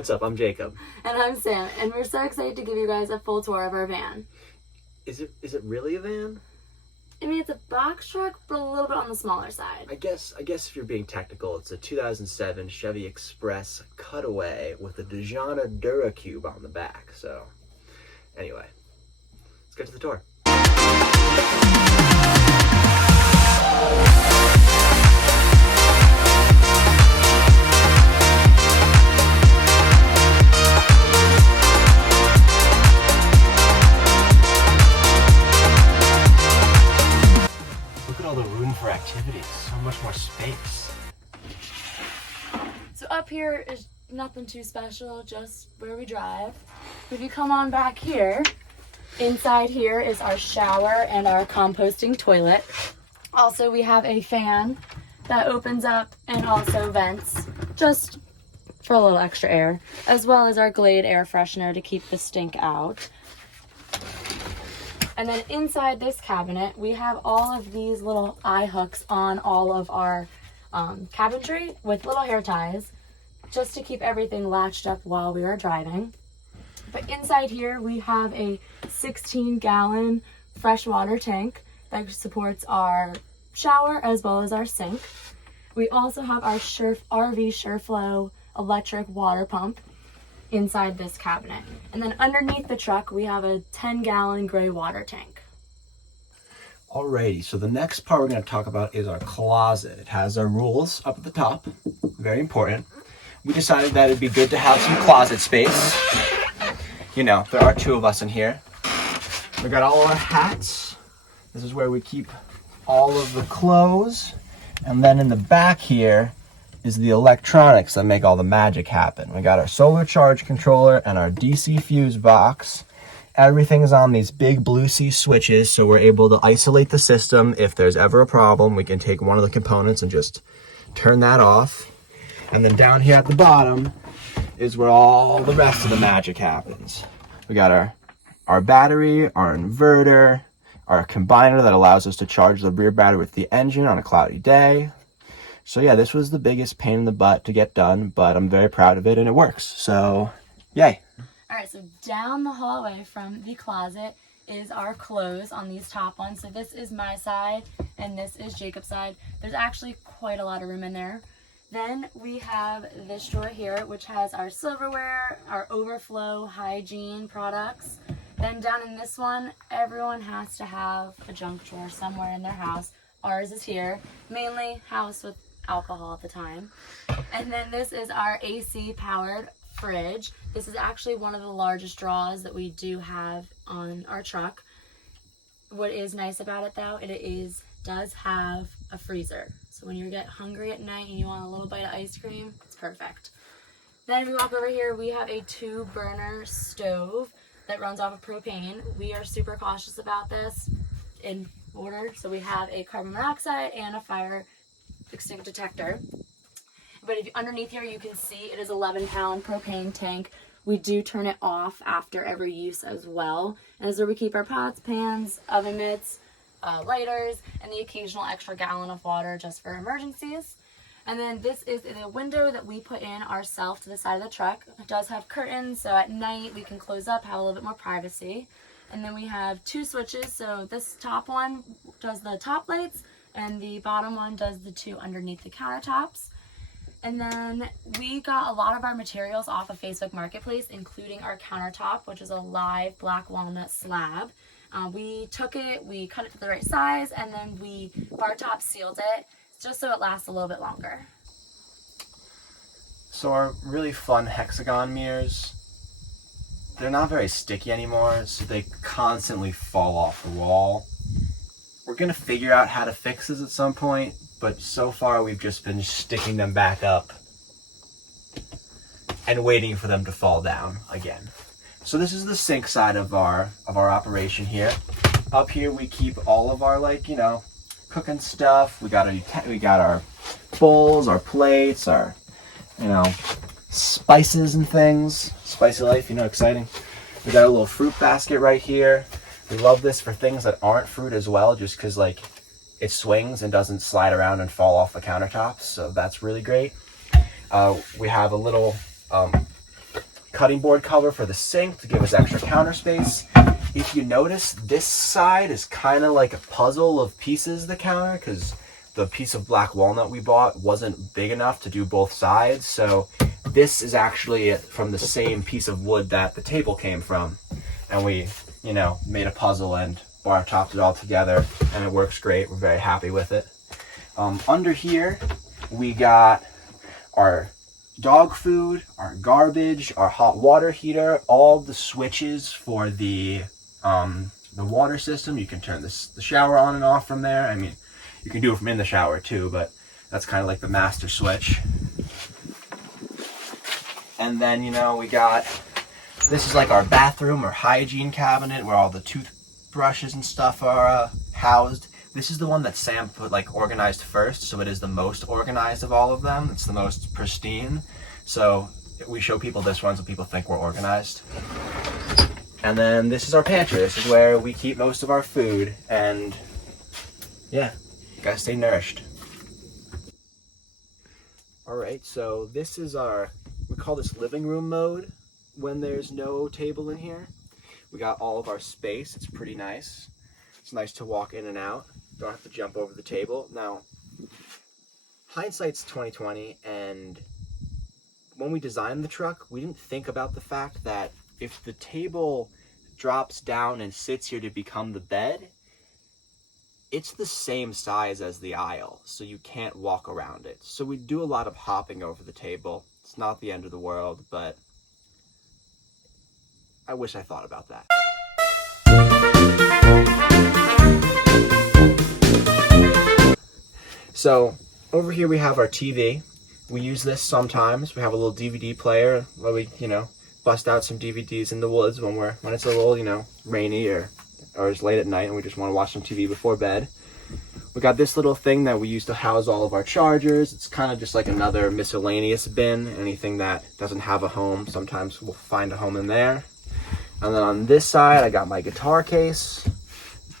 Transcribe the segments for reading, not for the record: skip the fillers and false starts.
What's up? I'm Jacob. And I'm Sam, and we're so excited to give you guys a full tour of our van. Is it really a van? I mean, it's a box truck, but a little bit on the smaller side. I guess if you're being technical, it's a 2007 Chevy Express Cutaway with a Dejana Duracube on the back. So, anyway, let's get to the tour. Look at all the room for activities. So much more space. So up here is nothing too special, just where we drive. If you come on back here, inside here is our shower and our composting toilet. Also, we have a fan that opens up and also vents just for a little extra air, as well as our Glade air freshener to keep the stink out. And then inside this cabinet, we have all of these little eye hooks on all of our cabinetry with little hair ties, just to keep everything latched up while we are driving. But inside here, we have a 16-gallon freshwater tank that supports our shower as well as our sink. We also have our RV SureFlow electric water pump inside this cabinet. And then underneath the truck, we have a 10-gallon gray water tank. Alrighty, so the next part we're going to talk about is our closet. It has our rules up at the top, very important. We decided that it'd be good to have some closet space. You know, there are two of us in here. We got all our hats. This is where we keep all of the clothes. And then in the back here is the electronics that make all the magic happen. We got our solar charge controller and our DC fuse box. Everything is on these big Blue Sea switches, so we're able to isolate the system. If there's ever a problem, we can take one of the components and just turn that off. And then down here at the bottom is where all the rest of the magic happens. We got our battery, our inverter, our combiner that allows us to charge the rear battery with the engine on a cloudy day. So yeah, this was the biggest pain in the butt to get done, but I'm very proud of it and it works. So, yay. All right, so down the hallway from the closet is our clothes on these top ones. So this is my side and this is Jacob's side. There's actually quite a lot of room in there. Then we have this drawer here, which has our silverware, our overflow hygiene products. Then down in this one, everyone has to have a junk drawer somewhere in their house. Ours is here, mainly housed with alcohol at the time. And then this is our AC powered fridge. This is actually one of the largest drawers that we do have on our truck. What is nice about it though, does have a freezer. So when you get hungry at night and you want a little bite of ice cream, it's perfect. Then if we walk over here, we have a 2-burner stove that runs off of propane. We are super cautious about this in order. So we have a carbon monoxide and a fire extinguisher detector. But if you, underneath here, you can see it is 11-pound propane tank. We do turn it off after every use as well. And this is where we keep our pots, pans, oven mitts, lighters, and the occasional extra gallon of water just for emergencies. And then this is the window that we put in ourselves to the side of the truck. It does have curtains, so at night we can close up, have a little bit more privacy. And then we have 2 switches, so this top one does the top lights, and the bottom one does the 2 underneath the countertops. And then we got a lot of our materials off of Facebook Marketplace, including our countertop, which is a live black walnut slab. We took it, we cut it to the right size, and then we bar top sealed it just so it lasts a little bit longer. So our really fun hexagon mirrors, they're not very sticky anymore, so they constantly fall off the wall. We're gonna figure out how to fix this at some point, but so far we've just been sticking them back up and waiting for them to fall down again. So this is the sink side of our operation here. Up here we keep all of our, like, you know, cooking stuff. We got our bowls, our plates, our, you know, spices and things. Spicy life, you know, exciting. We got a little fruit basket right here. We love this for things that aren't fruit as well, just because, like, it swings and doesn't slide around and fall off the countertops, so that's really great. We have a little cutting board cover for the sink to give us extra counter space. If you notice, this side is kind of like a puzzle of pieces of the counter because the piece of black walnut we bought wasn't big enough to do both sides. So this is actually from the same piece of wood that the table came from. And we, made a puzzle and bar topped it all together, and it works great. We're very happy with it. Under here, we got our dog food, our garbage, our hot water heater, all the switches for the water system. You can turn the shower on and off from there. I mean, you can do it from in the shower too, but that's kind of like the master switch. And then, we got, this is like our bathroom or hygiene cabinet where all the toothbrushes and stuff are housed. This is the one that Sam put organized first, so it is the most organized of all of them. It's the most pristine. So we show people this one so people think we're organized. And then this is our pantry. This is where we keep most of our food, and yeah, you gotta stay nourished. All right, so this is we call this living room mode when there's no table in here. We got all of our space. It's pretty nice. It's nice to walk in and out. Don't have to jump over the table. Now, hindsight's 2020, and when we designed the truck, we didn't think about the fact that if the table drops down and sits here to become the bed, it's the same size as the aisle, so you can't walk around it. So we do a lot of hopping over the table. It's not the end of the world, but I wish I thought about that. So over here we have our TV. We use this sometimes. We have a little DVD player where we, bust out some DVDs in the woods when it's a little, rainy or it's late at night and we just want to watch some TV before bed. We got this little thing that we use to house all of our chargers. It's kind of just like another miscellaneous bin. Anything that doesn't have a home, sometimes we'll find a home in there. And then on this side, I got my guitar case.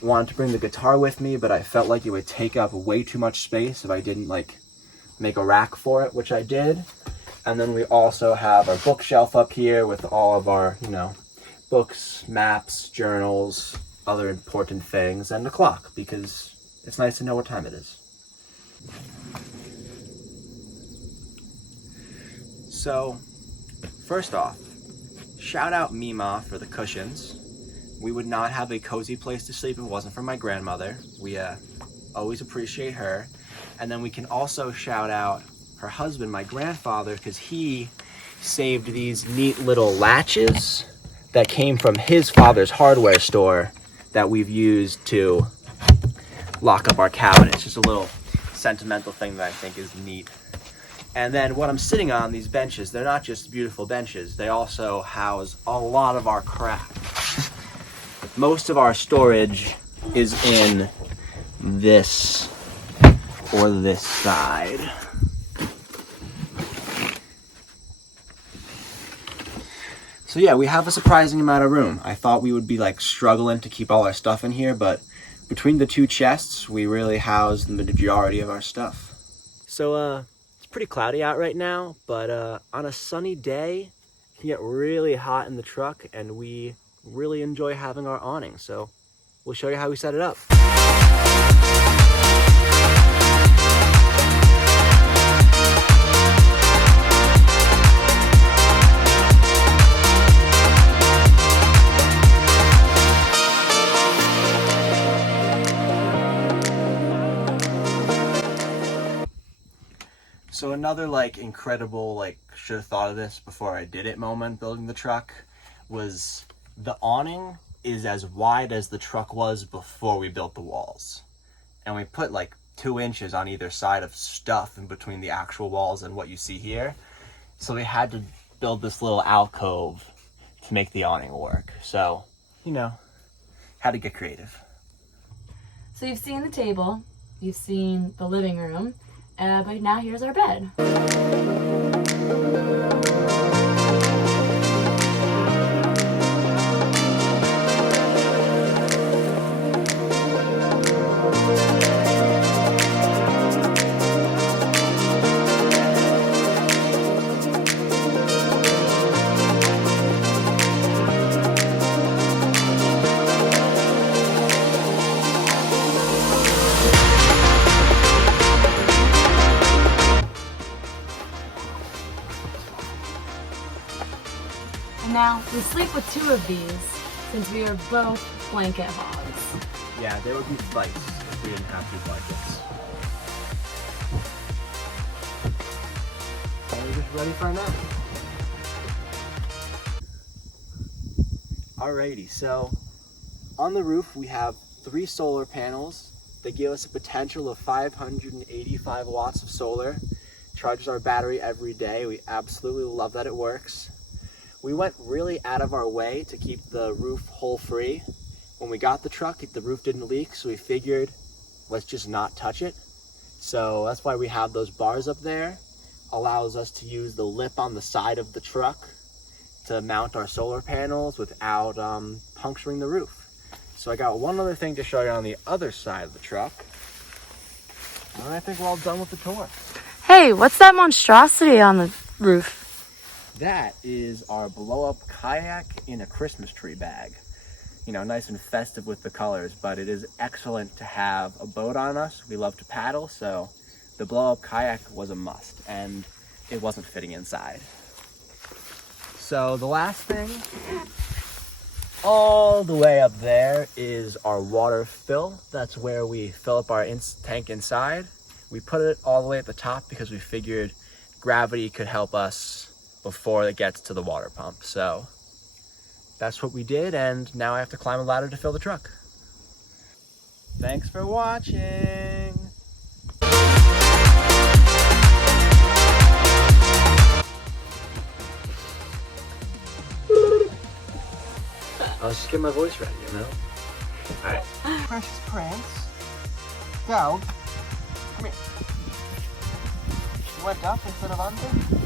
Wanted to bring the guitar with me, but I felt like it would take up way too much space if I didn't make a rack for it, which I did. And then we also have our bookshelf up here with all of our, books, maps, journals, other important things, and the clock, because it's nice to know what time it is. So, first off, shout out Mima for the cushions. We would not have a cozy place to sleep if it wasn't for my grandmother. We always appreciate her. And then we can also shout out her husband, my grandfather, because he saved these neat little latches that came from his father's hardware store that we've used to lock up our cabinet. It's just a little sentimental thing that I think is neat. And then what I'm sitting on, these benches, they're not just beautiful benches, they also house a lot of our crap. Most of our storage is in this or this side. So yeah, we have a surprising amount of room. I thought we would be struggling to keep all our stuff in here, but between the two chests, we really house the majority of our stuff. So it's pretty cloudy out right now, but on a sunny day, it can get really hot in the truck, and we really enjoy having our awning. So we'll show you how we set it up. So another incredible should have thought of this before I did it moment building the truck was the awning is as wide as the truck was before we built the walls. And we put 2 inches on either side of stuff in between the actual walls and what you see here. So we had to build this little alcove to make the awning work. So, had to get creative. So you've seen the table, you've seen the living room, but now here's our bed. And now we sleep with 2 of these since we are both blanket hogs. Yeah, there would be fights if we didn't have 2 blankets. So we're just ready for a nap. Alrighty, so on the roof we have 3 solar panels that give us a potential of 585 watts of solar. Charges our battery every day. We absolutely love that it works. We went really out of our way to keep the roof hole free. When we got the truck, the roof didn't leak, so we figured let's just not touch it. So that's why we have those bars up there. Allows us to use the lip on the side of the truck to mount our solar panels without puncturing the roof. So I got one other thing to show you on the other side of the truck. And I think we're all done with the tour. Hey, what's that monstrosity on the roof? That is our blow-up kayak in a Christmas tree bag. You know, nice and festive with the colors, but it is excellent to have a boat on us. We love to paddle, so the blow-up kayak was a must, and it wasn't fitting inside. So the last thing, all the way up there is our water fill. That's where we fill up our tank inside. We put it all the way at the top because we figured gravity could help us before it gets to the water pump. So that's what we did, and now I have to climb a ladder to fill the truck. Thanks for watching. I was just getting my voice ready, you know? Alright. Precious Prince. Go. Come here. You went up instead of under?